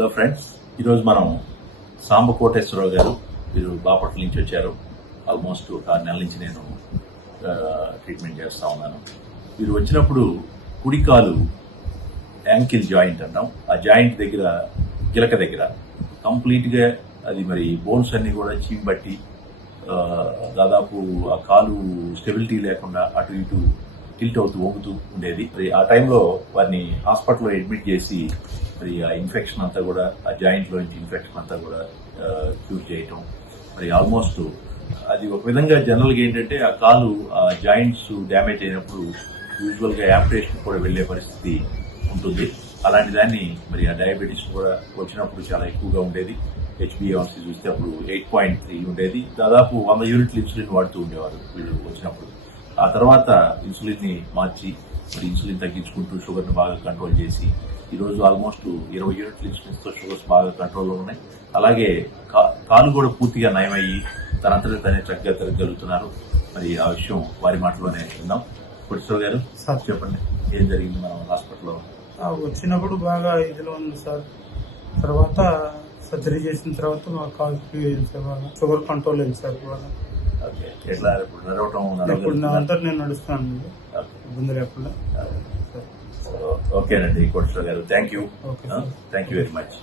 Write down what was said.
Hello friends, ఈరోజు మనం సాంబ కోటేశ్వరరావు గారు వీరు బాపట్ల నుంచి వచ్చారు. ఆల్మోస్ట్ ఒక 6 నెలల నుంచి నేను ట్రీట్మెంట్ చేస్తా ఉన్నాను. వీరు వచ్చినప్పుడు కుడికాలు యాంకిల్ జాయింట్ అంటాం, ఆ జాయింట్ దగ్గర గిలక దగ్గర కంప్లీట్గా అది మరి బోన్స్ అన్ని కూడా చీంబట్టి దాదాపు ఆ కాలు స్టెబిలిటీ లేకుండా అటు ఇటు టిల్ట్ అవుతూ వంగుతూ ఉండేది. మరి ఆ టైంలో వారిని హాస్పిటల్లో అడ్మిట్ చేసి మరి ఆ ఇన్ఫెక్షన్ అంతా కూడా ఆ జాయింట్ లోంచి ఇన్ఫెక్షన్ అంతా కూడా క్యూర్ చేయటం. మరి ఆల్మోస్ట్ అది ఒక విధంగా జనరల్ గా ఏంటంటే ఆ కాలు ఆ జాయింట్స్ డ్యామేజ్ అయినప్పుడు యూజువల్ గా యాంపిటేషన్ కూడా వెళ్లే పరిస్థితి ఉంటుంది. అలాంటి దాన్ని మరి ఆ డయాబెటీస్ కూడా వచ్చినప్పుడు చాలా ఎక్కువగా ఉండేది. HbA1c చూస్తే అప్పుడు 8.3 ఉండేది. దాదాపు 100 యూనిట్లు ఇన్సులిన్ వాడుతూ ఉండేవారు వీళ్ళు వచ్చినప్పుడు. ఆ తర్వాత ఇన్సులిన్ ని మార్చి మరి ఇన్సులిన్ తగ్గించుకుంటూ షుగర్ ని బాగా కంట్రోల్ చేసి ఈ రోజు ఆల్మోస్ట్ 20 యూనిట్ల ఇన్సులిన్స్ తో షుగర్స్ బాగా కంట్రోల్లో ఉన్నాయి. అలాగే కాలు కూడా పూర్తిగా నయమయ్యి తనంతట తనే చక్కగా తిరగలుగుతున్నారు. మరి ఆ విషయం వారి మాటలోనే విందాం. కోటేశ్వర గారు సార్ చెప్పండి, ఏం జరిగింది మన హాస్పిటల్లో? వచ్చినప్పుడు బాగా ఇదిలో ఉంది సార్. తర్వాత సర్జరీ చేసిన తర్వాత మా కాలుకి షుగర్ కంట్రోల్ అయింది సార్. బాగా ఎట్లా ఇప్పుడు నడవటం ఇప్పుడు నా అంతా నేను నడుస్తాను, ఇబ్బంది లేకుండా. ఓకేనండి కోటేశ్వర గారు, థ్యాంక్ యూ వెరీ మచ్.